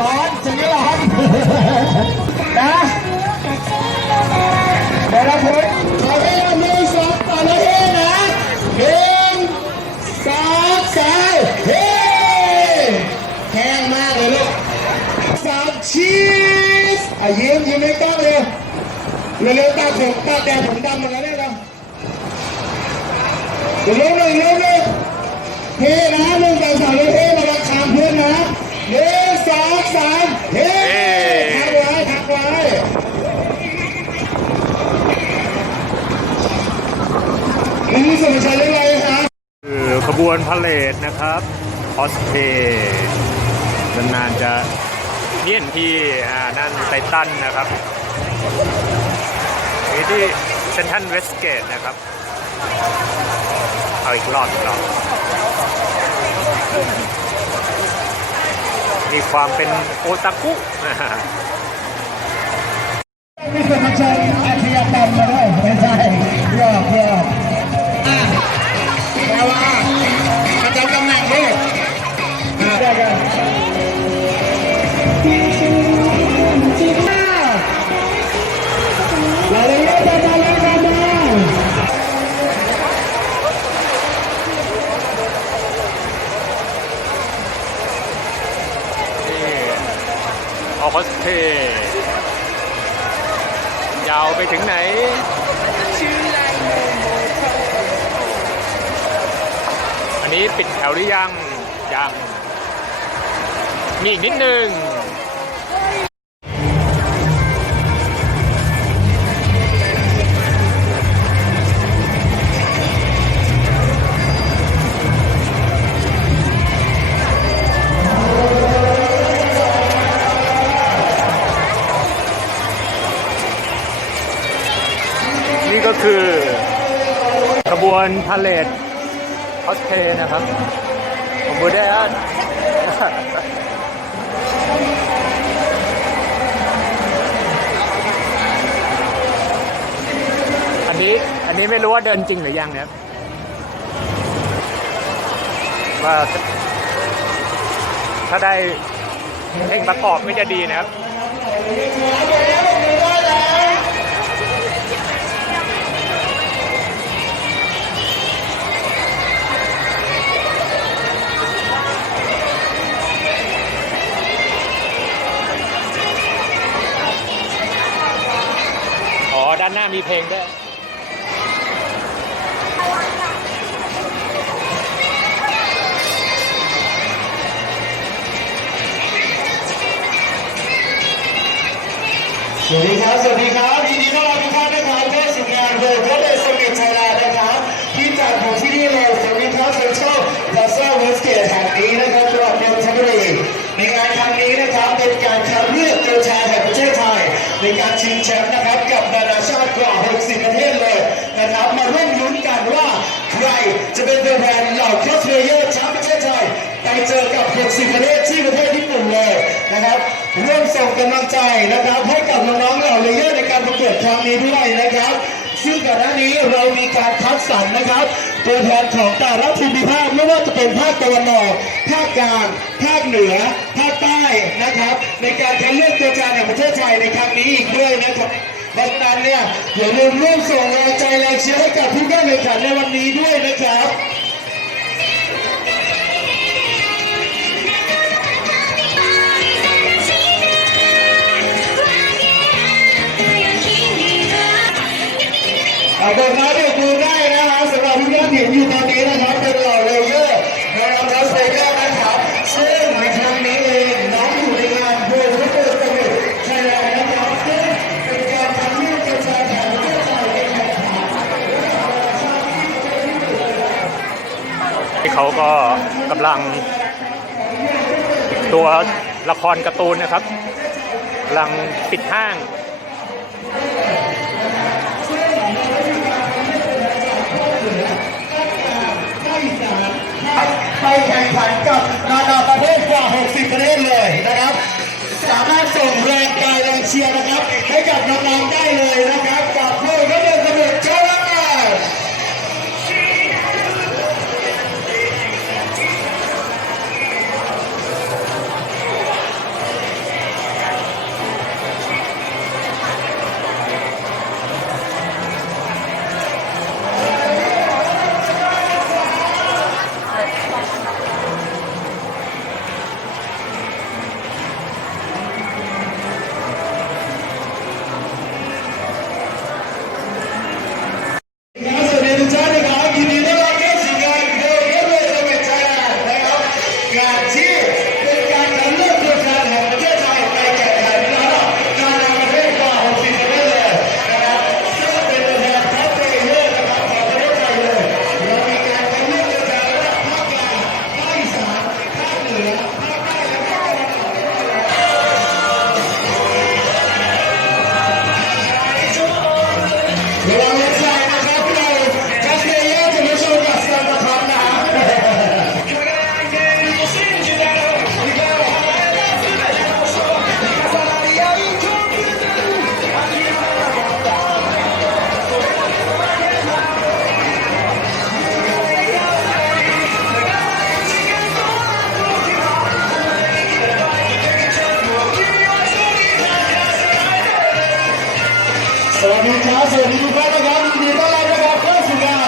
ร้อนจะไม่ร้อนนะเดี๋ยวเราพูดเราให้เรามือสองต่อเลยเฮ้นะหนึ่งสองสามเฮ้แห้งมากเลยลูกสามชีสอะยิ้มยิ้มไม่ต้องเร็วเร็วๆตาผมตาแดงผมดำหมดแล้วเนี่ยเราเร็วๆเร็วๆเฮ้นะหนึ่งสองสามเฮ้มาบังคับเพื่อนนะหนึ่งสองสามเฮ้ทักไว้ทักไว้ นี่สมชายเรื่องอะไรครับคือขบวนพาเลทนะครับคอสเพย์นานๆจะเนียนที่อ่านั่นไททันนะครับนี่ที่เซนทันเวสเกตนะครับ เอาอีกรอบอีกรอบมีความเป็นโอตาคุ เพย์ยาวไปถึงไหนอันนี้ปิดแถวหรือยังยังมีอีกนิดนึง นพาเลทคอสเพย์นะครับ ผมบูได้อันอันนี้อันนี้ไม่รู้ว่าเดินจริงหรือยังนะครับว่าถ้าได้เพลงประกอบก็จะดีนะครับ มีเพลงด้วยสวัสดีครับ สวัสดีครับยินดีต้อนรับทุกท่านนะครับเข้าสู่งานเวิร์ดเดย์สมิธไทยแลนด์นะครับที่จัดอยู่ที่นี่เลยสมิธทัสเซ็นทรัลพลาซ่าเวสเกตแห่งนี้นะครับจังหวัดนนทบุรีในงานครั้งนี้นะครับเป็นการคัดเลือกตัวแทนแห่งประเทศไทยในการชิงแชมป์นะครับกับ เจอกับ 60 ประเทศที่ประเทศญี่ปุ่นเลยนะครับร่วมส่งกำลังใจนะครับให้กับน้องๆเหล่าเลเยอร์ในการประกวดครั้งนี้ด้วยนะครับ ซึ่งก่อนหน้านี้เรามีการคัดสรรนะครับ ตัวแทนของแต่ละภูมิภาคไม่ว่าจะเป็นภาคตะวันออกภาคกลางภาคเหนือภาคใต้นะครับ ในการคัดเลือกตัวแทนแห่งประเทศไทยในครั้งนี้อีกด้วยนะครับเพราะฉะนั้นเนี่ยอย่าลืมร่วมส่งแรงใจแรงเชียร์ให้กับผู้เข้าแข่งขันในวันนี้ด้วยนะครับ อ่าเบิกน้ำเบิกมือได้นะครับสำหรับทุกท่านที่เห็นอยู่ตอนนี้นะครับเป็นเหล่าเลเยอร์นะครับรัสเซเกอร์นะครับซึ่งในครั้งนี้เองน้องอยู่ในงานเวิร์ลด์เตอร์สมิธไทยแลนด์นะครับซึ่งเป็นการทำเรื่องกระจาแข่งประเทศไทยในแข่งขันที่เขาก็กำลัง ตัวละครการ์ตูนนะครับกำลังปิดห้าง ไปแข่งขันกับนานาประเทศกว่า 60 ประเทศเลยนะครับ สามารถส่งแรงกายแรงเชียร์นะครับ ให้กับน้องๆได้เลยนะครับ วัสดีครับสวัสดีทุกท่านนดินดีต้อนรับนะครับเข้าสู่งา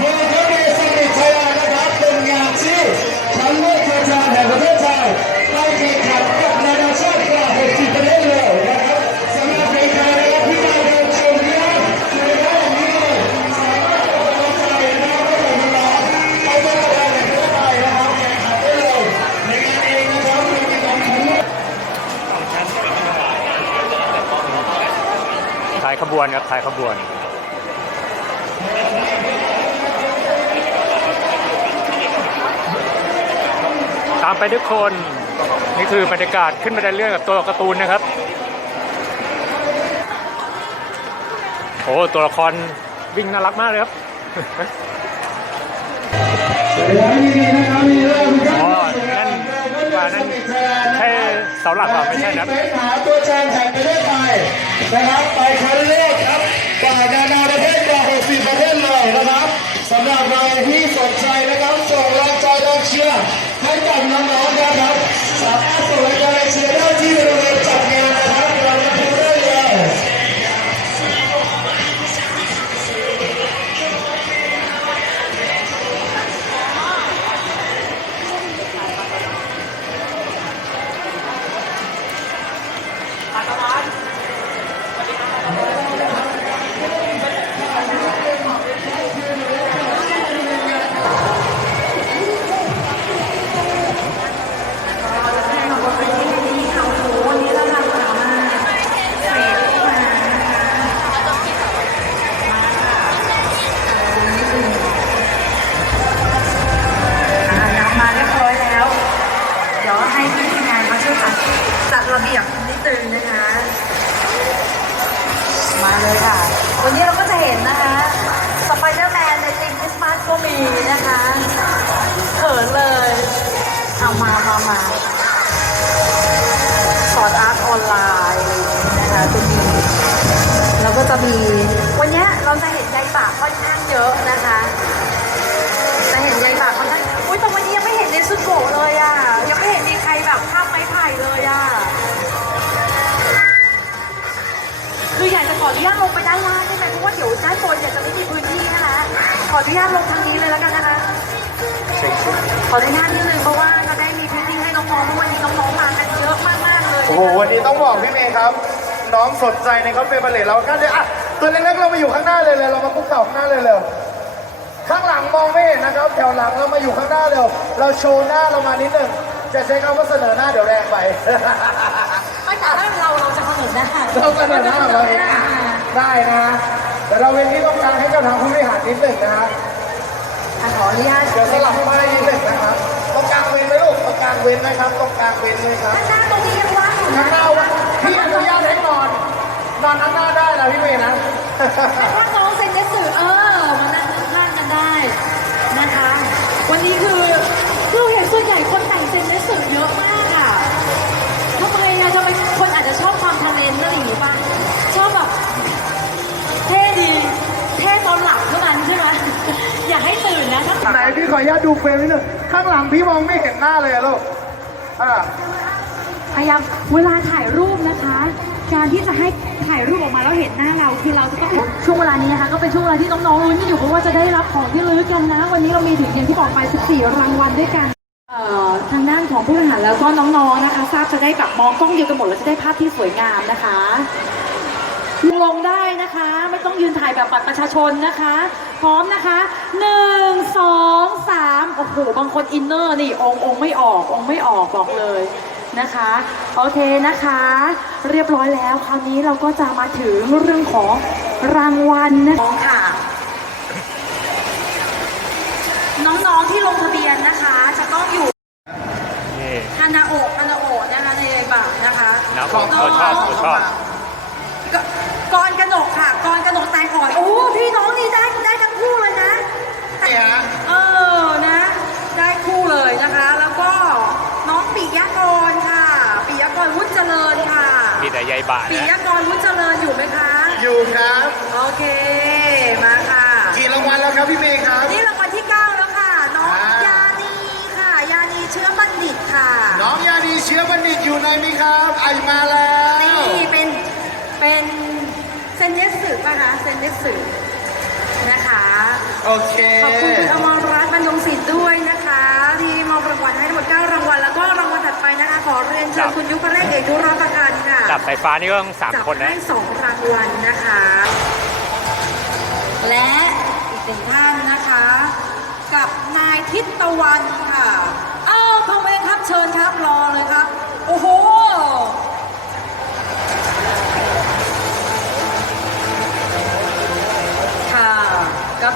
มูลนิธิสิริชัยนรับเป็นงานที่นกปรชาแห่งประไทยไช่งขั ขบวนครับท้ายขบวนตามไปทุกคนนี่คือบรรยากาศขึ้นมาได้เรื่องกับตัวการ์ตูนนะครับโอ้ตัวละครวิ่งน่ารักมากเลยครับ เสาหลักเปล่าไม่ใช่นะเป็นหาตัวแทนแห่งประเทศไทยนะครับไปคัดเลือกครับกว่านานาประเทศกว่า60 ประเทศเลยนะครับสำหรับรายที่สนใจนะครับส่งแรงใจแรงเชียร์ให้กับน้องๆนะครับสามารถส่งแรงใจแรงเชียร์ได้ที่บริเวณจัดงานีนะคะเขินเลย เอามามามาสอนอาร์ตออนไลน์นะคะจะมีแล้วก็จะมี วันนี้เราจะเห็นใยปากค่อนข้างเยอะนะคะ ออนุญาตลงทางนี้เลยแล้วกันนะคะขออนุญาตนิดนึงเพราะว่าจะได้มีพื้นที่ให้น้องๆด้วยน้องๆมากันเยอะมากๆเลยโอ้โหวันนี้ต้องบอกพี่เมย์ครับ น้องสนใจในเขาเป็นบัลเลตเราก็เลยอะตัวเล็กๆเรามาอยู่ข้างหน้าเลยเลยเรามาคุกเข่าข้างหน้าเลยเลยข้างหลังมองไม่เห็นนะครับแถวหลังเรามาอยู่ข้างหน้าเร็วเราโชว์หน้าเรามานิดหนึ่งจะใช้คำว่าเสนอหน้าเดี๋ยวแรงไปไม่แต่ถ้าเราเราจะเสนอหน้าเราเสนอหน้าของเราเองได้นะ เดี๋ยวเราเว้นที่ต้องการให้กับทางผู้บริหารนิดหนึ่งนะฮะอะขออนุญาตเดี๋ยวสลับมานิดหนึ่งนะครับตรงกลางเว้นไหมลูกตรงกลางเว้นไหมครับตรงกลางเว้นไหมครับ ด้านตรงนี้ยังว่างอยู่ข้านะงหน้าว่าพี่อนุญาตให้นอน นอนข้างหน้าได้นะพี่เมย์นะ ถ้าน้องเซ็นเนสสื่อเออมานั่งข้างๆกันได้นะคะ วันนี้คือเราเห็นส่วนใหญ่ ไหนพี่ขออนุญาตดูเฟรมนิดหนึ่งข้างหลังพี่มองไม่เห็นหน้าเลยอะลูกอ่า พยายามเวลาถ่ายรูปนะคะ การที่จะให้ถ่ายรูปออกมาแล้วเห็นหน้าเราคือเราจะต้องช่วงเวลานี้นะคะก็เป็นช่วงเวลาที่น้องๆลุ้นกันอยู่เพราะว่าจะได้รับของที่ระลึกกันนะ วันนี้เรามีถึงอย่างที่บอกไป 14 รางวัลด้วยกันเอ่อทางด้านของผู้บริหารแล้วก็น้องๆนะคะ ทราบจะได้แบบมองกล้องเดียวกันหมดแล้วจะได้ภาพที่สวยงามนะคะ ลงได้นะคะ ไม่ต้องยืนถ่ายแบบบัตรประชาชนนะคะ พร้อมนะคะหนึ่งสองสามโอ้โหบางคนอินเนอร์นี่องค์องค์ไม่ออกองค์ไม่ออกบอกเลยนะคะโอเคนะคะ เรียบร้อยแล้วคราวนี้เราก็จะมาถึงเรื่องของรางวัลนะคะค่ะน้องๆที่ลงทะเบียนนะคะ จะต้องอยู่นี่ฮานาโอะฮานาโอะนะคะในบัตรนะคะนะผมเขาชอบเขาชอบ กกรกนกค่ะกรกนกตายอ่อนโอ้พี่น้องนี่ได้ได้ทั้งคู่เลยนะ นี่ฮะ เออนะ ได้คู่เลยนะคะ แล้วก็น้องปิยกรค่ะปิยกรวุฒิเจริญค่ะ มีแต่ใย บาปินะยกรวุฒิเจริญอยู่ไหมคะ อยู่ครับ โอเค มาค่ะ กี่รางวัลแล้วครับพี่เมย์ครับ นี่รางวัลที่ 9 แล้วค่ะ น้องอ่าย ยานีค่ะ ยานีเชื้อบัณฑิตค่ะ น้องยาดีเชื้อบัณฑิตอยู่ในไหมครับไอมาแล้ว นี่เป็นเป็นเซนเนสสึป่ะคะเซนเนสสึนะคะ โอเค ขอบคุณคุณอม รางวัลถัดไปนะคะ ขอเรียนเชิญคุณยุพเรศเอกธุรประกันค่ะจับไฟฟ้านี่ก็ต้องสามจับคนนะให้สองรางวัลนะคะ และอีกหนึ่งท่านนะคะ กับนายทิศตะวันค่ะอ้าวคอมเมนต์ครับเชิญครับรอเลยครับ โอ้โห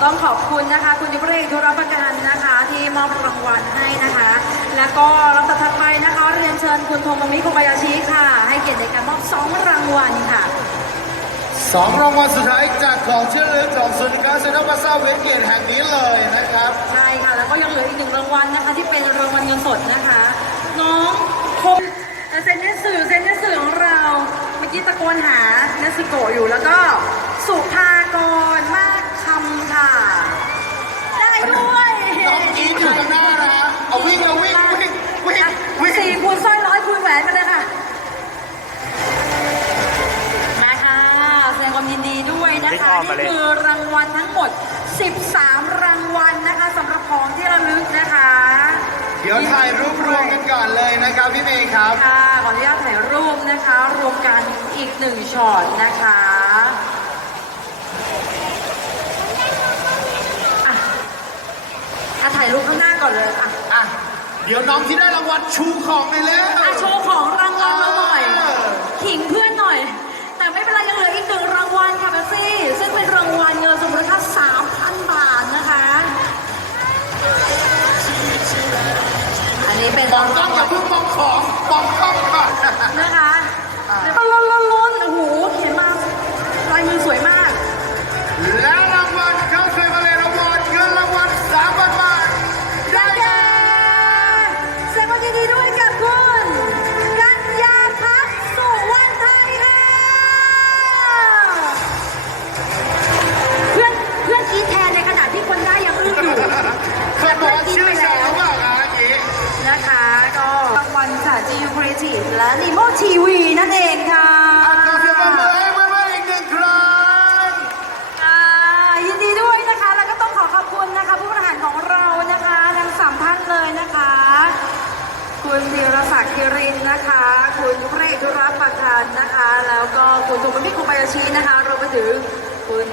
ต้องขอบคุณนะคะ คุณยุพเรศธุรประกันนะคะ ที่มอบรางวัลให้นะคะ แล้วก็ลำดับถัดไปนะคะ เรียนเชิญคุณโทโมมิโคบายาชิค่ะ ให้เกียรติในการมอบสองรางวัลค่ะสองรางวัลสุดท้ายจากของเชื่อเลือกของศูนย์การเซ็นทรัลพลาซ่าเวสเกตแห่งนี้เลยนะครับ ใช่ค่ะ แล้วก็ยังเหลืออีกหนึ่งรางวัลนะคะ ที่เป็นรางวัลเงินสดนะคะ น้องคมเซนเนสสื่อเซนเนสสื่อของเราเมื่อกี้ตะโกนหาเนสโกะอยู่แล้วก็สุภากรมากคำค่ะ ได้ด้วย งเอาวิ่งวิ่งวิ่งวิ่งสี่คูณสร้อยร้อยคูณแหวนไปเลยค่ะ มาค่ะแสดงความยินดีด้วยนะวิ่งคะอ้อมมานี่เลยคือรางวัลทั้งหมด 13 รางวัลนะคะสำหรับของที่ระลึกนะคะ เดี๋ยวถ่ายรูปรวมกันก่อนเลยนะครับพี่เมย์ครับค่ะขออนุญาตถ่ายรูปนะคะ รวมกันอีกหนึ่งช็อตนะคะอะอะถ่ายรูปข้างหน้าก่อนเลยอะอะ เดี๋ยวน้องที่ได้รางวัลชูของไปแล้วอะโชว์ของรางวัลเราหน่อย เออ ขิงเพื่อนหน่อย แต่ไม่เป็นไรยังเหลืออีกหนึ่งรางวัลค่ะเบสซี่ซึ่งเป็นรางวัลเงินสมมูลค่า3,000 บาทนะคะ อันนี้เป็นมองกล้องอย่าเพิ่งมองของมองกล้องก่อนนะคะลุ้นลุ้น เคยบอกชื่อชาวหรือเปล่าครับเมื่อกี้นะคะก็รางวัลจาก G U Creative และ Nemo TV นั่นเองค่ะอะขอเสียงปรบมือให้เพื่อนๆอีกหนึ่งครั้ง อ่ายินดีด้วยนะคะ แล้วก็ต้องขอขอบคุณนะคะ ผู้บริหารของเรานะคะทั้งสามท่านเลยนะคะ คุณธีรศักดิ์คิรินนะคะ คุณพรศธุรประทานนะคะ แล้วก็คุณตุมิมิคุบายาชินะคะรวมไปถึงคุณ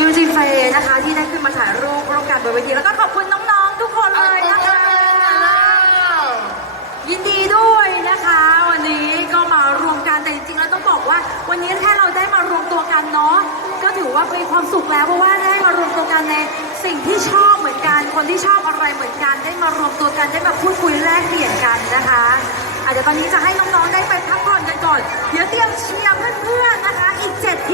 ยูจิเฟนะคะ ที่ได้ขึ้นมาถ่ายรูปร่วมกันบนเวทีแล้วก็ขอบคุณน้องๆ ทุกคนเลยนะคะ ยินดีด้วยนะคะ วันนี้ก็มารวมกันแต่จริงๆแล้วต้องบอกว่า วันนี้แค่เราได้มารวมตัวกันเนาะก็ถือว่าเป็นความสุขแล้วเพราะว่าได้มารวมตัวกันในสิ่งที่ชอบเหมือนกัน คนที่ชอบอะไรเหมือนกันได้มารวมตัวกันได้มาพูดคุยแลกเปลี่ยนกันนะคะอาจจะตอนนี้จะให้น้องๆได้ไปพักผ่อนกันก่อน เดี๋ยวเตรียมเชียร์เพื่อนๆนะคะ อีกเจ็ดที